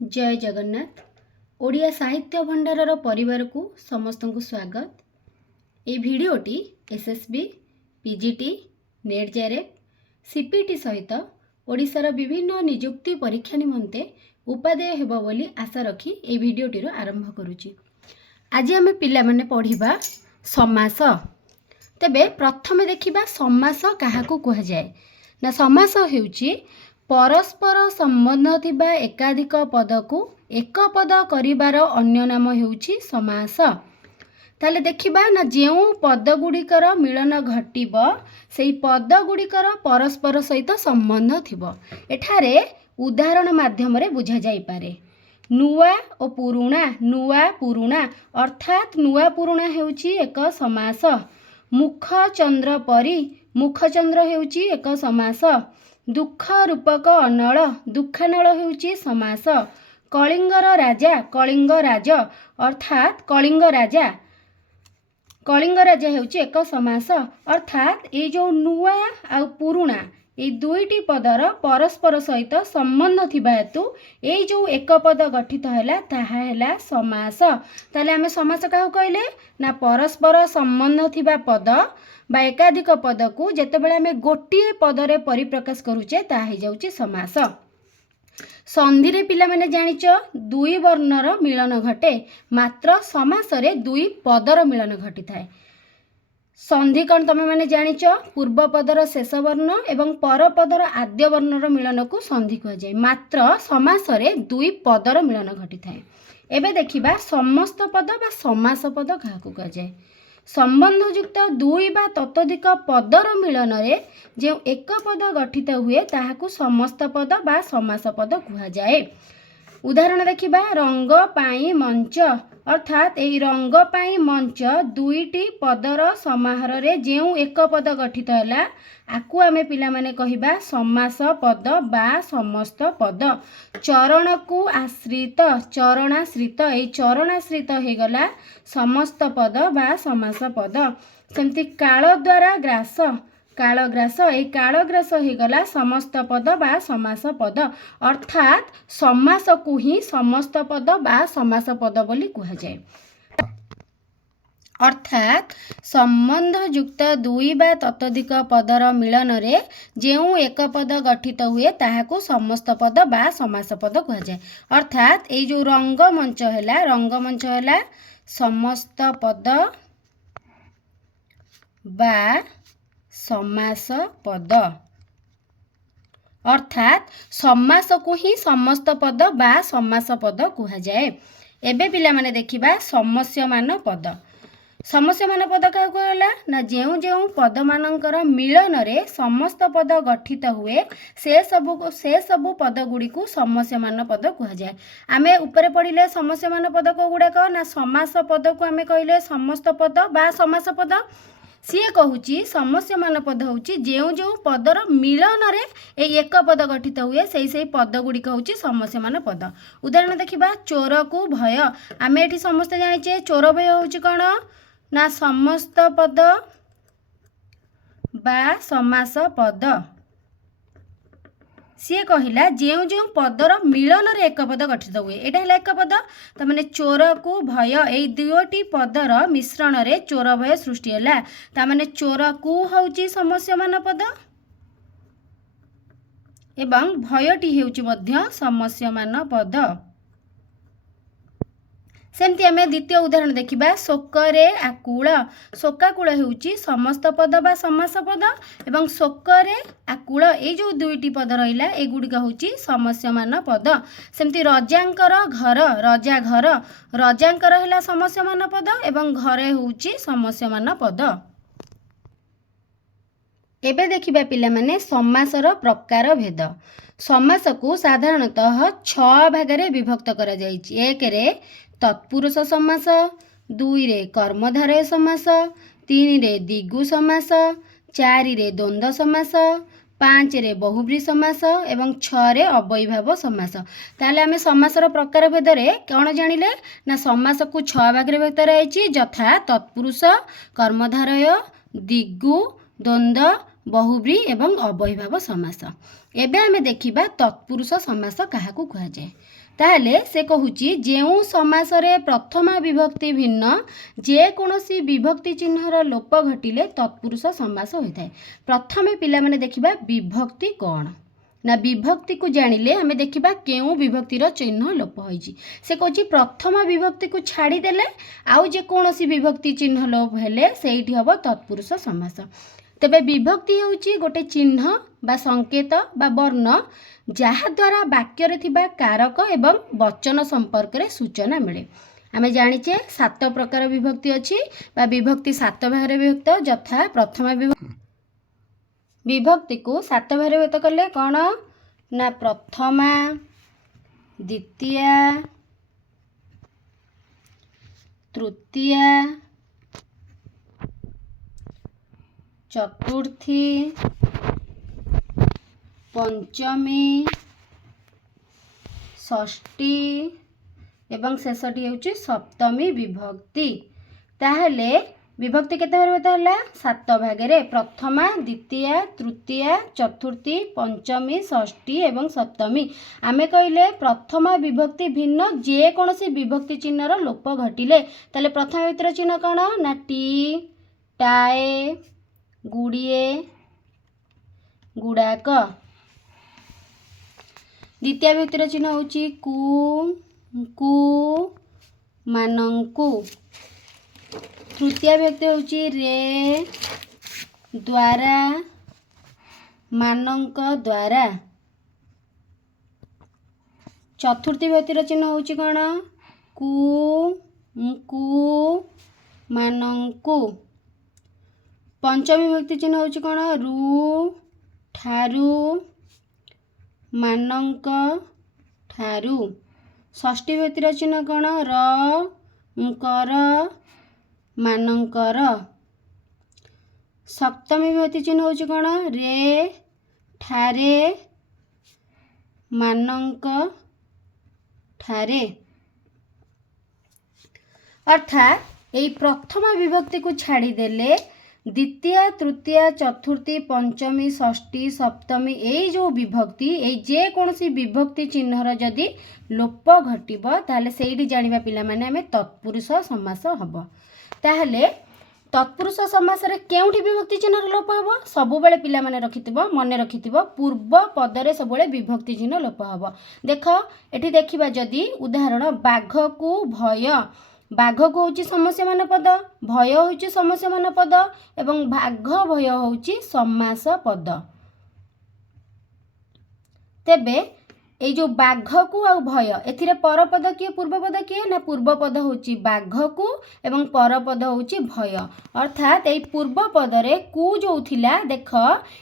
जय जगन्नाथ। ओडिया साहित्य भंडारर परिवार को समस्त को स्वागत। ये भिडटी SSB, PGT, NET JRF, CPT सहित ओडिशार विभिन्न नियुक्ति परीक्षा निमंते उपादेय हेबो बोली आशा रखी ए भिडटी आरंभ करुची। आज आम पिला माने पढ़िबा समास। तेबे प्रथमे देखिबा समास काहाकू कहा जाए ना। समास हेउची परस्पर संबंध थिबा एकाधिक पद को एक पद करिबार अन्य नाम हेउची समास। ताले देखिबा ना जेउ पद गुड़िकर मिलन घटिब सेई पद गुड़िकर परस्पर सहित संबंध थिबो। एठारे उदाहरण माध्यम रे बुझा जाई पारे। नुआ ओ पुरुणा, नुआ पुरुणा अर्थात नुआ पुरुणा हेउची एक समास। मुख चंद्र परी, मुख चंद्र हेउची एक समास। दुख रूपक अनल, दुखानल हेउची समास। कलिंगर राजा, कलिंग राज अर्थात कलिंग राजा, कलिंग राजा हेउची एक समास। अर्थात ये जो नुआ आ पुरुणा ये दुईटी पदर परस्पर सहित संबंध थिबा हेतु ये जो एक पद गठित हैला ताहा हैला समास। ताले आमे समास काहू कहले ना परस्पर संबंध थिबा पद बा एकाधिक पद को जेतेबेले आमे गोटिए पदरे परिप्रकाश करूचे ता हे जाउची समास। संधि रे पिला माने जानिच दुई वर्णर मिलन घटे, मात्र समास रे दुई पदर मिलन घटी थाए। संधि कौन तमे माने जानिच पूर्व पदर शेष वर्ण एवं पर पदर आद्य वर्णर मिलन को संधि कह जाए, मात्र समास रे दुई पदर मिलन घटी थाए। एबे देखिबा समस्त पद बा समास पद काहाकू कह जाए। संबंधयुक्त दुई बा ततोधिक पदर मिलन रे जे एक पद गठित हुए ताहाकू समस्त पद बा समास पद कह जाए। उदाहरण देखिबा रंग पाई मंच अर्थात यही रंग पाई मंच दुईटी पदर समाहार रे जेउ एक पद गठित हैला आकु आमे पिला माने कहिबा समास पद बा समस्त पद। चरण को आश्रित, चरणाश्रित, ए चरणाश्रित हे गला समस्त पद बा समास पद। सेमति काल द्वारा ग्रास, कालग्रास, ए कालग्रास हे गला समस्त पद बा समास पद। अर्थात समास को ही समस्त पद बा समास पद बोली कहा जाए। अर्थात संबंध युक्त दुई बा ततोधिक पदर मिलन रे जेउ एक पद गठित हुए ताहाकू समस्त पद बा समास पद कहा जाए। अर्थात ए जो रंगमंच हैला, रंगमंच हैला समस्त पद बा समास पद। अर्थात समास को ही समस्त पद बा समास पद कहा जाए। एबे पिला माने देखिबा समस्यमान पद। समस्यमान पद क्या कहला ना जेउ जेउ पद मानकर मिलन रे समस्त पद गठित हुए से सबु पद गुड़ी को समस्यमान पद कहा जाए। आमे ऊपर पढ़िले समस्यमान पद को गुड़ाक ना समास पद को आमे कहले समस्त पद बा समास पद। सीए कहूची समस्यमान पद होची जेउ जेउ पदर मिलन रे एक पद गठित हुए से पद गुड़ी होची समस्यमान पद। उदाहरण देखिबा चोर को भय। आमे एठी समस्त जानिचे चोर भय होची कोन ना समस्त पद बा समास पद। सी कहला जेउ जेउ पदर मिलन रे एक पद गठित हुए एटा है एक पद। तो माने चोर को भय ए दुईटी पदर मिश्रण रे चोर भय सृष्टि है। ता माने चोर को होची समस्यमान पद एवं भयटी होची मध्य समस्यमान पद। सेमती आमे द्वितीय उदाहरण देखिबा शोकरे आकुल। शोकाकुल हेउची समस्त पद बा समास पद एवं शोकरे आकुल ए जो दुईटी पद रहिला ए गुडिका होची समस्यमान पद। सेमती रजांकर घर, रजा घर, रजांकर हैला समस्यमान पद एवं घरे होची समस्यमान पद। एबे देखिबा पिला माने समासर प्रकार भेद। समास को साधारणतः 6 भागरे विभक्त करा जायछि। 1 रे तत्पुरुष समास, 2 रे कर्मधारय समास, 3 रे दिगु समास, 4 रे द्वंद्व समास, 5 रे बहुब्री समास एवं 6 रे अवयभाव समास। ताले आमे समासर प्रकार भेद रे कोन जानिले ना समास को 6 भागरे विभक्त रहैछि यथा तत्पुरुष, कर्मधारय, दिगु, द्वंद्व, बहुब्री एवं अवयभाव समास। एबे आमे देखिबा तत्पुरुष समास काहाकू कुहाଯାए। ताहले से कहूची जेउ समासरे प्रथमा विभक्ति भिन्न जेकोसी विभक्ति चिन्हर लोप घटिले तत्पुरुष समास होइथाए। प्रथमे पिला माने देखिबा विभक्ति कौन ना विभक्ति को जानिले आमे देखिबा केउ विभक्तिर चिन्ह लोप होइची। से कहूची प्रथमा विभक्ति को छाड़ी देले आउ जेकोसी विभक्ति चिन्ह लोप हेले सेइठी हबो तत्पुरुष समास। तेबे विभक्ति होउची गोटे चिन्ह बा संकेत बा वर्ण जहा द्वारा वाक्य थिबा कारक एवं वचन संपर्क रे सूचना मिले। आमे जानिचे 7 प्रकार विभक्ति अछि बा विभक्ति 7 भागरे विभक्त यथा प्रथमा विभक्ति को 7 भागरे विभक्त करले कोन ना प्रथमा द्वितीया तृतीया चतुर्थी पंचमी षष्ठी एवं शेषटी होउची सप्तमी विभक्ति। ताहले विभक्ति केते भागरे होला 7 भागरे प्रथमा द्वितीया तृतीया चतुर्थी पंचमी षष्ठी एवं सप्तमी। आमे कहिले प्रथमा विभक्ति भिन्न जे कोनोसी विभक्ति चिन्हर लोप घटिले ताले प्रथम विभक्तिर चिन्ह कोन ना टी टाए गुड़िए गुड़ाक। द्वितीय विभक्तिर चिन्ह होउची कु कु मानंकु। तृतीय विभक्ति होउची रे द्वारा मानंक द्वारा। चतुर्थी विभक्तिर चिन्ह होउची कोन कु कु मानंकु। पंचमी विभक्ति चिन्ह होउची कोन रु ठारू मानंक ठारू। षष्ठी विभक्तिर चिन्ह कोन र कर मानंकर। सप्तमी विभक्ति चिन्ह होउची कोन रे ठारे मानंक ठारे। अर्थात एई प्रथमा विभक्ति को छाड़ी देले द्वितीय तृतीय चतुर्थी पंचमी षष्ठी सप्तमी एई जो विभक्ति एई जे कोनोसी विभक्ति चिन्हर जदि लोप घटिबो ताहले सेइडी जानिबा पिला माने हमें तत्पुरुष समास हबो। ताहले तत्पुरुष समास रे केउठी विभक्ति चिन्हर लोप हबो सबु बेले पिला माने रखिथिबो मने रखिथिबो पूर्व पदरे सब बेले विभक्ति चिन्ह लोप हबो। देखो एठी देखिबा जदि उदाहरण बाघ को भय बाघ को होउची समस्यमान पद भय होउची समस्यमान पद एवं बाघ भय होउची समास पद। तेबे ए जो बाघ को आ भय एथिरे परपद किए पूर्वपद किए ना पूर्वपद होउची बाघ को एवं परपद होउची भय। अर्थात ए पूर्वपद रे कु जो थिला देख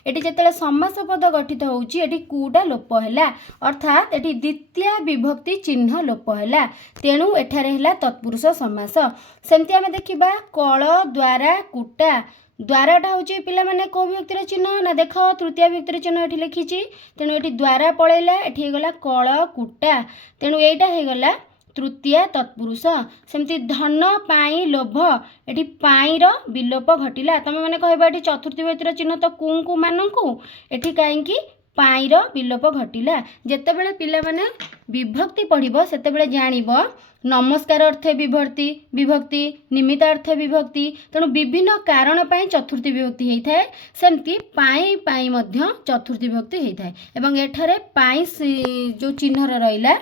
एटी जेतेले समास पद गठित होउची एटी कुटा लोप हैला अर्थात एटी द्वितीय विभक्ति चिन्ह लोप हैला तेणु एठारे हैला तत्पुरुष समास। सेमति आमे देखिबा कळ द्वारा कुटा द्वाराटा होची पिला माने को विभक्तिर चिन्ह ना देख तृतीय विभक्तिर चिन्ह एठी लिखिची तेणु एठी द्वारा पळैला एठी हे गला कळ कुटा तेणु एटा हे गला तृतीय तत्पुरुष। सेमति धन पाई लोभ एठी पाई रो विलोप घटिला तमे माने कहबा एठी चतुर्थी विभक्तिर चिन्ह तो कुंकु मानंकु एठी काहेकि पाई रो विलोप घटिला। जेतेबेले पिला माने विभक्ति पढ़िबो सेतेबेले जानिबो नमस्कार अर्थ विभक्ति विभक्ति निमित्त अर्थ विभक्ति तेणु विभिन्न कारण पाई चतुर्थी विभक्ति होता है सेमती पाई पाई मध्य चतुर्थी विभक्ति होता है एवं एठारे पाई जो चिन्ह रहिला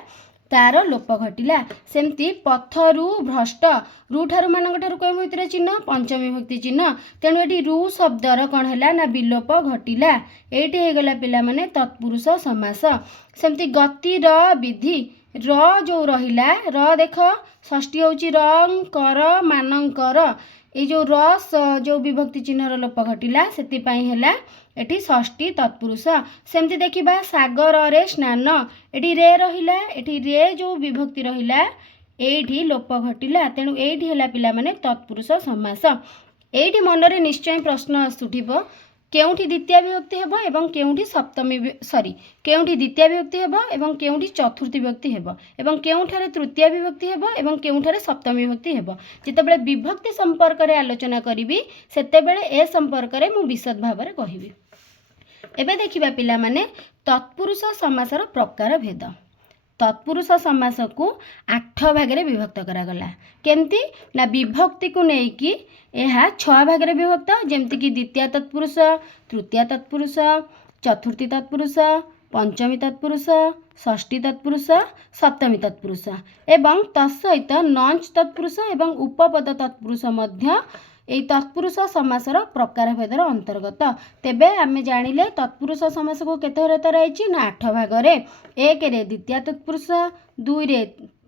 तार लोप घटिला। सेमती पथरु भ्रष्ट रु ठारू मानक ठारू कोई विभक्तिर चिन्ह पंचमी विभक्ति चिन्ह तेणु एटी रु शब्दर कौन है ना विलोप घटिला एटी हे गला पिला माने तत्पुरुष समास। सेमती गति र विधि र जो रहिला र देख षष्ठी होची कर मानंकर ए जो रस जो विभक्ति चिन्हर लोप घटिला सेति पई हैला एटी षष्ठी तत्पुरुष। सेमती देखिबा सागर रे स्नान एटी रे रहिला एटी रे जो विभक्ति रहिला एठी लोप घटिला तेणु एठी हैला पिला माने तत्पुरुष समास। एठी मनरे निश्चय प्रश्न आसुथिबो केउठी द्वितीय विभक्ति हेबो एवं केउठी सप्तमी केउठी द्वितीय विभक्ति हेबो एवं केउठी चतुर्थी विभक्ति हेबो एवं केउठारे तृतीय विभक्ति हेबो एवं केउठारे सप्तमी विभक्ति हेबो। जेतेबेले विभक्ति संपर्क रे आलोचना करिवि सेतेबेले ए संपर्क रे मु विशद भाबरे कहिवि। एबे देखिबा पिला माने तत्पुरुष समासर प्रकार भेद। तत्पुरुष समास को 8 भाग में विभक्त करागला। केमती ना विभक्ति को लेकिन यह 6 भाग में विभक्त, जमती कि द्वितीय तत्पुरुष, तृतीय तत्पुरुष, चतुर्थी तत्पुरुष, पंचमी तत्पुरुष, षष्ठी तत्पुरुष, सप्तमी तत्पुरुष एवं तत्सहित नंच तत्पुरुष एवं उपपद तत्पुरुष मध्य এই तत्पुरुष समासर प्रकार भेदर अंतर्गत। तेबे आमे जानिले तत्पुरुष समास को केते रे तरैछि ना 8 भाग रे। 1 रे द्वितीय तत्पुरुष, 2 रे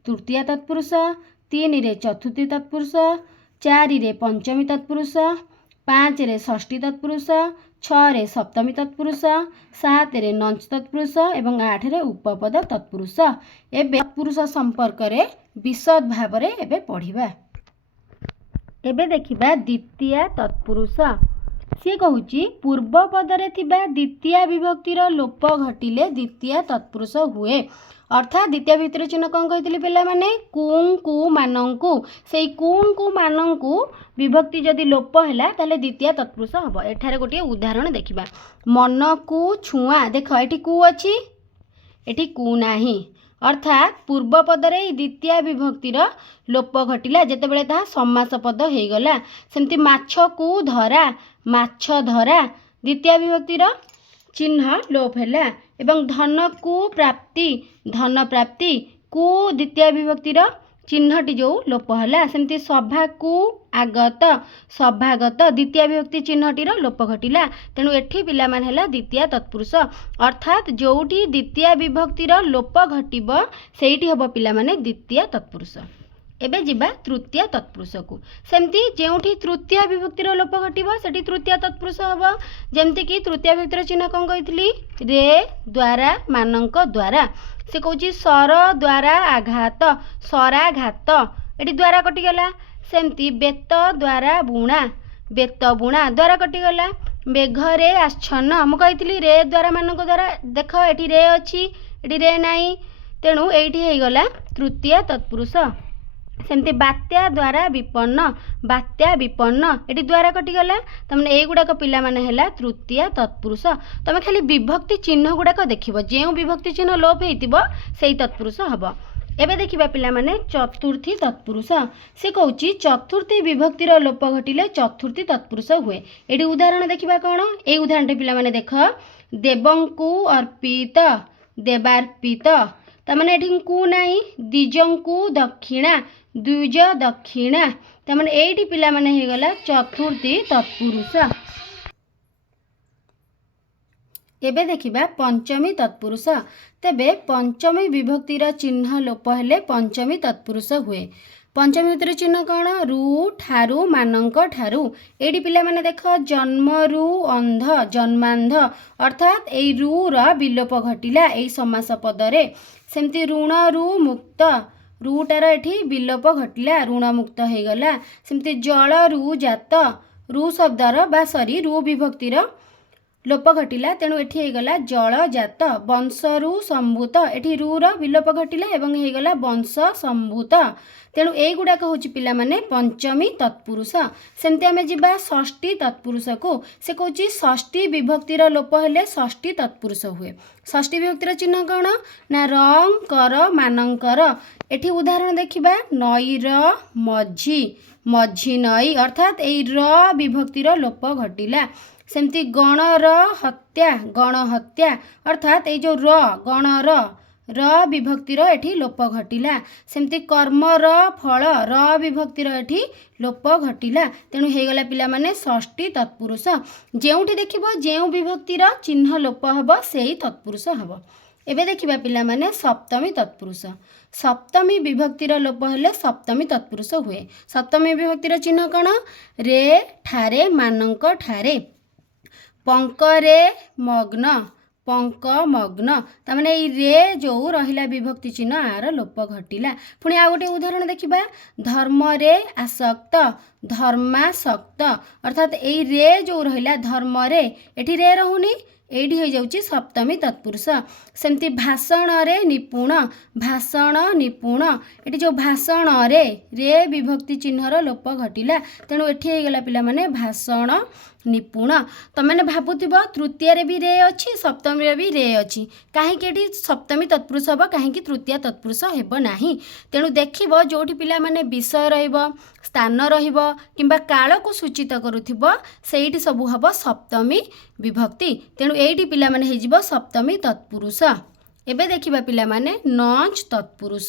तृतीय तत्पुरुष, 3 रे चतुर्थी तत्पुरुष, 4 रे पंचमी तत्पुरुष, 5 रे षष्ठी तत्पुरुष, 6 रे सप्तमी तत्पुरुष, 7 रे नंच तत्पुरुष एवं 8 रे उपपद तत्पुरुष। एबे तत्पुरुष संपर्क रे विशद भाव रे एबे पढ़िबा। एबे देखिबा द्वितीय तत्पुरुष। सी कहूची पूर्व पदरे थिबा द्वितीय विभक्तिर लोप घटिले द्वितीय तत्पुरुष हुए। अर्थात द्वितीय विभक्तिर चिन्ह कौन कहितली पिला माने कुं कु मानंकु, सेई कुं कु मानंकु विभक्ति जदि लोप हैला ताले द्वितीय तत्पुरुष हबो। एठारे गोटे उदाहरण देखिबा। मन कु छुआ, देख एठी कु अछि, एठी कु नाही। अर्थात पूर्व पदरे द्वितीय विभक्तिर लोप घटिला जेतेबेले ताहा समास पद हेगला। सेमती माछ कु धरा, माछ धरा द्वितीय विभक्तिर चिन्ह लोप हैला। एवं धन कु प्राप्ति, धन प्राप्ति कु द्वितीय विभक्तिर चिन्हटी जो लोप हैला। सेमती सभा कु आगत, सभागत द्वितीय विभक्ति चिन्हटीर लोप घटिला। तेणु एठी पिला मान हैला द्वितीय तत्पुरुष। अर्थात जोठी द्वितीय विभक्तिर लोप घटिबो सेठी हबो पिला माने द्वितीय तत्पुरुष। एबे जिबा तृतीय तत्पुरुष को। सेमती जेउठी तृतीय विभक्तिर लोप घटिबो सेठी तृतीय तत्पुरुष हबो। जेमती कि तृतीय विभक्तिर चिन्ह कोन कहितली रे द्वारा मानंक द्वारा। से कहूची सर द्वारा आघात, सराघात एटी द्वारा कटिगला। सेमती बेत द्वारा बुणा, बेत बुणा द्वारा कटिगला। मेघरे आच्छन्न मु कहितली रे द्वारा मानंक द्वारा, देख एटी रे अछि एटी रे नाही, तेणु एठी हेगला तृतीय तत्पुरुष। सेमती बात्या द्वारा विपन्न, बात्या विपन्न एटी द्वारा कटिगला। तमने एई गुडाक पिला माने हैला तृतीय तत्पुरुष। तमे खाली विभक्ति चिन्ह गुडाक देखिबो, जेउ विभक्ति चिन्ह लोप हेतिबो सेई तत्पुरुष हबो। एबे देखिबा पिला माने चतुर्थी तत्पुरुष। से कहूची चतुर्थी विभक्तिर लोप घटिले चतुर्थी तत्पुरुष हुए। एटी उदाहरण देखिबा कोन, एई उदाहरणटे पिला माने देख देवंकु अर्पित, देवार्पित तमने एठी कु नाही, द्विजंकु दक्षिणा, द्विज दक्षिणा तमने एठी पिला माने हेगला चतुर्थी तत्पुरुष। एबे देखिबा पंचमी तत्पुरुष। तेबे पंचमी विभक्तिर चिन्ह लोप हेले पंचमी तत्पुरुष हुए। पंचमी विभक्तिर चिन्ह कौन, रु ठारू मानंक ठारू। एठी पिला माने देख जन्मरु अंध, जन्मांध अर्थात एई रु रा विलोप घटिला एई समास पदरे। सेमती ऋणरु मुक्त, रुटार एठी विलोप घटिला ऋण मुक्त हेगला। सेमती जलरु जात, रु शब्दर बा सरी रु विभक्तिर लोप घटिला तेणु एठी हेगला जल जात। वंशरु संभूत एठी रु रा विलोप घटिला एवं हेगला वंश संभूत। तेणु एई गुडाक होची पिला माने पंचमी तत्पुरुष। सेमती आमे जिबा षष्ठी तत्पुरुष को। से कहूची षष्ठी विभक्तिर लोप हेले षष्ठी तत्पुरुष हुए। षष्ठी विभक्तिर चिन्ह कौन ना रंग कर मानंकर। एठी उदाहरण देखिबा नईर मझी, मझी नई अर्थात एई र विभक्तिर लोप घटिला। सेमती गणर हत्या, गण हत्या अर्थात ये जो र गणर र विभक्तिर एठी लोप घटिला। सेमती कर्मर फल, र विभक्तिर एठी लोप घटिला तेणु हेगला पिला माने षष्ठी तत्पुरुष। जेउठी देखिबो जेउ विभक्तिर चिन्ह लोप हबो सेही तत्पुरुष हबो। एबे देखिबा पिला माने सप्तमी तत्पुरुष। सप्तमी विभक्तिर लोप हेले सप्तमी तत्पुरुष हुए। सप्तमी विभक्तिर चिन्ह कौन, रे ठारे मानंक ठारे। पंकरे मग्न, पंक मग्न तमाने रे जो रहिला विभक्ति चिन्ह आर लोप घटिला। पुणी आ गोटे उदाहरण देखिबा धर्मरे आसक्त, धर्मासक्त अर्थात एई रे जो रहिला धर्मरे एठी रे रहुनी एठी हो जाउची सप्तमी तत्पुरुष। सेमती भाषण रे निपुण, भाषण निपुण एठी जो भाषण रे विभक्ति चिन्हर लोप घटिला तेणु एठी हो गला पिला माने भाषण निपुण तमें भावुव तृतीय भी रे अच्छी सप्तमी भी रे अच्छी कहीं सप्तमी तत्पुरुष हम कहीं तृतीय तत्पुरुष हेब ना तेणु देख जो पिला माने विषय स्थान कि काल को सूचित करुथिबो सेठी सबू हम सप्तमी विभक्ति तेणु एठी पिला माने हेजिबो सप्तमी तत्पुरुष। एबे देखिबा पिला माने नच तत्पुरुष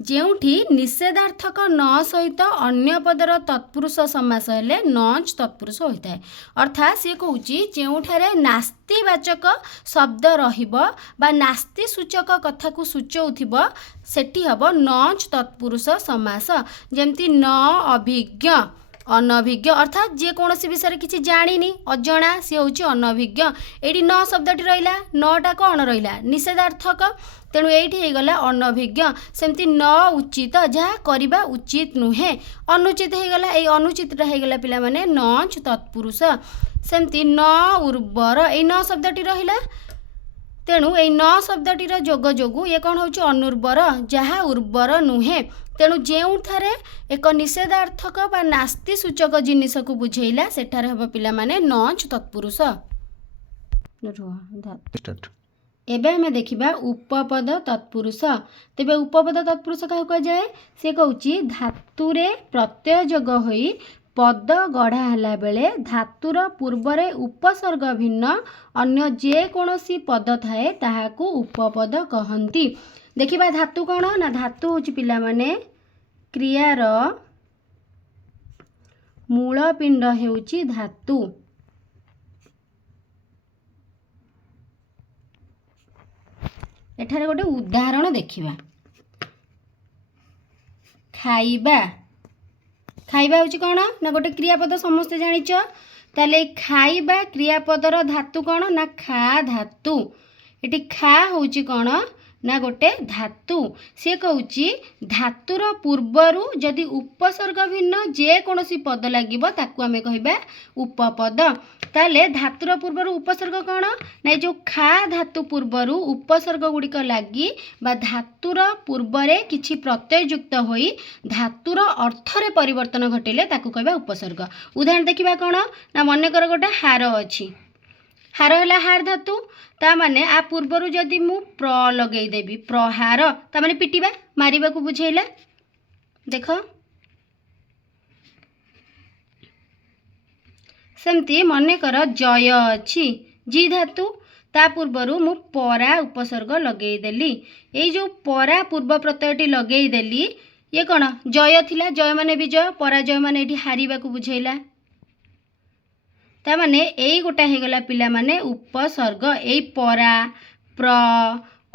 जेउठी निषेधार्थक न सहित अन्य पदर तत्पुरुष समास हेले नच तत्पुरुष होता है अर्थात सी कहूची जेउठारे नास्तिवाचक शब्द रहिबो बा नास्ति सूचक कथा को सूचौथिबो सेठी हबो नच तत्पुरुष समास जेमती न अभिज्ञ अनभिज्ञ अर्थात जे कौन विषय किसी जानी अजणा सी हूँ अनभिज्ञ ये न शब्दटी रहा नटा कौन रहा निषेधार्थक तेणु ये गला अनभिज्ञ सेमती न उचित जहाँ करवा उचित नुहे अनुचित होगला ये अनुचित होगला पिला माने नच तत्पुरुष सेमती न उर्वर ये न शब्दटी रहा तेणु ये न शब्दटीर जोग जोगु ये कौन हो अनुर्वर जहाँ उर्वर नुहे तेणु जो ठारे एक निषेधार्थक बा नास्ति सूचक जिनिस को बुझेला सेठारे हम पिला माने नच तत्पुरुष। एबे हमें देखिबा उपपद तत्पुरुष तेबे उपपद तत्पुरुष क्या कह जाए से कहूची धातुरे प्रत्यय जोग होई पद गढ़ा हला बेले धातुर पूर्वरे उपसर्ग भिन्न अन्य जे कोनोसी पद थाए ताहाकू उपपद कहंती। देखिबा धातु कौन ना धातु होची पिला माने क्रियार मूल पिंड हेउची धातु एठारे गोटे उदाहरण देखिबा खाइबा खाइबा होची कौन ना गोटे क्रियापद समस्त जानिच ताले खाइबा क्रियापदर धातु कौन ना खा धातु एटी खा होची कौन ना गोटे धातु से कहूची धातुर पूर्वरु जदि उपसर्ग भिन्न जे कोनोसी पद लागिबो ताकू आमे कहिबा उपपद ताले धातुर पूर्वरु उपसर्ग कौन ना जो खा धातु पूर्वरु उपसर्ग गुड़िक लगी बा धातुर पूर्वरे किछि प्रत्यय युक्त होई धातुर अर्थरे परिवर्तन घटेले ताकू कहिबा उपसर्ग। उदाहरण देखिबा कौन ना मनेकर गोटे हार अछि हार है हार धातु ता माने आ पूर्वर जदि मु प्र लगे देवी प्रहार ता माने पिटिबा मारिबा को बुझेला देख सेमती मनेकर जय अछि जी धातु ता पूर्वर मु परा उपसर्ग लगे देली ए जो परा पूर्व प्रत्ययटी लगे देली ये कौन जय थिला जय माने विजय पराजय माने एठी हारिबा को बुझेला ता माने एई गोटा हे गला पिला माने उपसर्ग एई परा प्र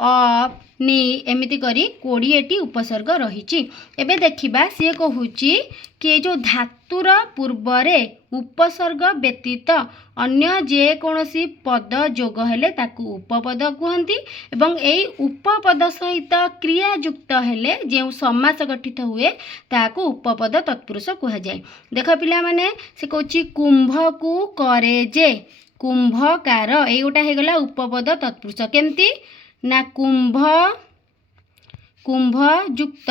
अप नि एमिति करी 20टी उपसर्ग रहिछि। एबे देखिबा से कहूची कि जो धातुर पूर्वरे उपसर्ग व्यतीत अन्य जे कोनोसी पद जोग हेले ताकू उपपद कहंती एवं एई उपपद सहित क्रिया युक्त हेले जे समास गठित हुए ताकू उपपद तत्पुरुष कहा जाए। देख पिला माने से कहूची कुंभ को करे जे कुंभकार एई गोटा हे गला उपपद तत्पुरुष केमती ना कुंभ कुंभ युक्त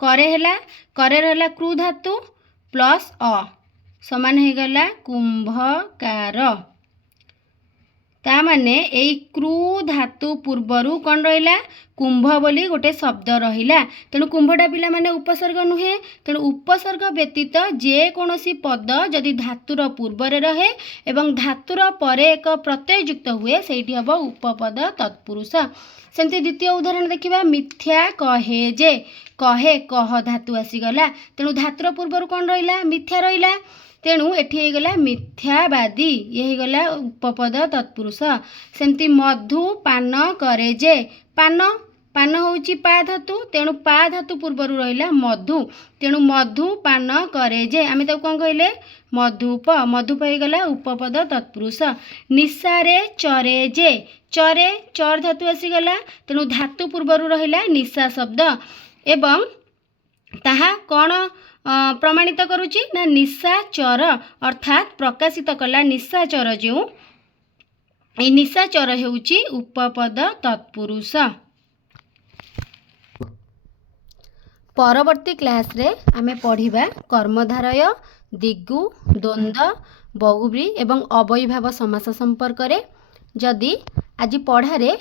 करे रहला क्रू धातु प्लस अ समान हे गला कुंभकार ता माने एई क्रू धातु पूर्वरु कौन रहिला कुंभ बोली गोटे शब्द रहिला तेणु कुंभटा पिला माने उपसर्ग नुहे तेणु उपसर्ग व्यतीत जे कोनोसी पद जदि धातुर पूर्वरे रहे एवं धातुर परे एक प्रत्यय युक्त हुए सेठी हबो उपपद तत्पुरुष। सेमती द्वितीय उदाहरण देखिबा मिथ्या कहे जे कहे कह धातु आसीगला तेणु धातुर पूर्वरु कौन रहिला मिथ्या रहिला तेणु एठी हे गला मिथ्यावादी ये हे गला उपपद तत्पुरुष। सेमती मधु पान करे जे पान पान होची पा धातु तेणु पा धातु पूर्वरु रहिला मधु तेणु मधु पान करे जे आमे तो कोन कहले मधुप मधुप हे गला उपपद तत्पुरुष। निशारे चरे जे चरे चर धातु आसीगला तेणु धातु पूर्वरु रहिला निशा शब्द एवं ताहा कौन प्रमाणित करुची ना निशाचर अर्थात प्रकाशित कला निशाचर जो ए निशाचर हेउची उपपद तत्पुरुष। परवर्ती क्लास रे आमे पढ़िबा कर्मधारय दिगु द्वंद्व बहुब्री एवं अव्ययीभाव समास संपर्क रे जदि आज पढ़ारे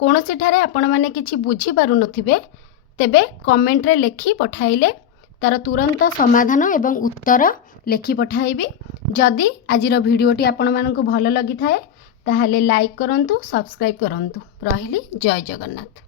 कौनसी ठारे आपण माने किछि बुझी पारु नथिबे तेबे कमेंट रे लिखि पठाइले तार तुरंत समाधान एवं उत्तर लिखि पठाइबी। जदि आजिर भिडियोटी आपण मानकु भल लगी थाए ताहले लाइक करंतु, सब्सक्राइब करंतु। रहिली, जय जगन्नाथ।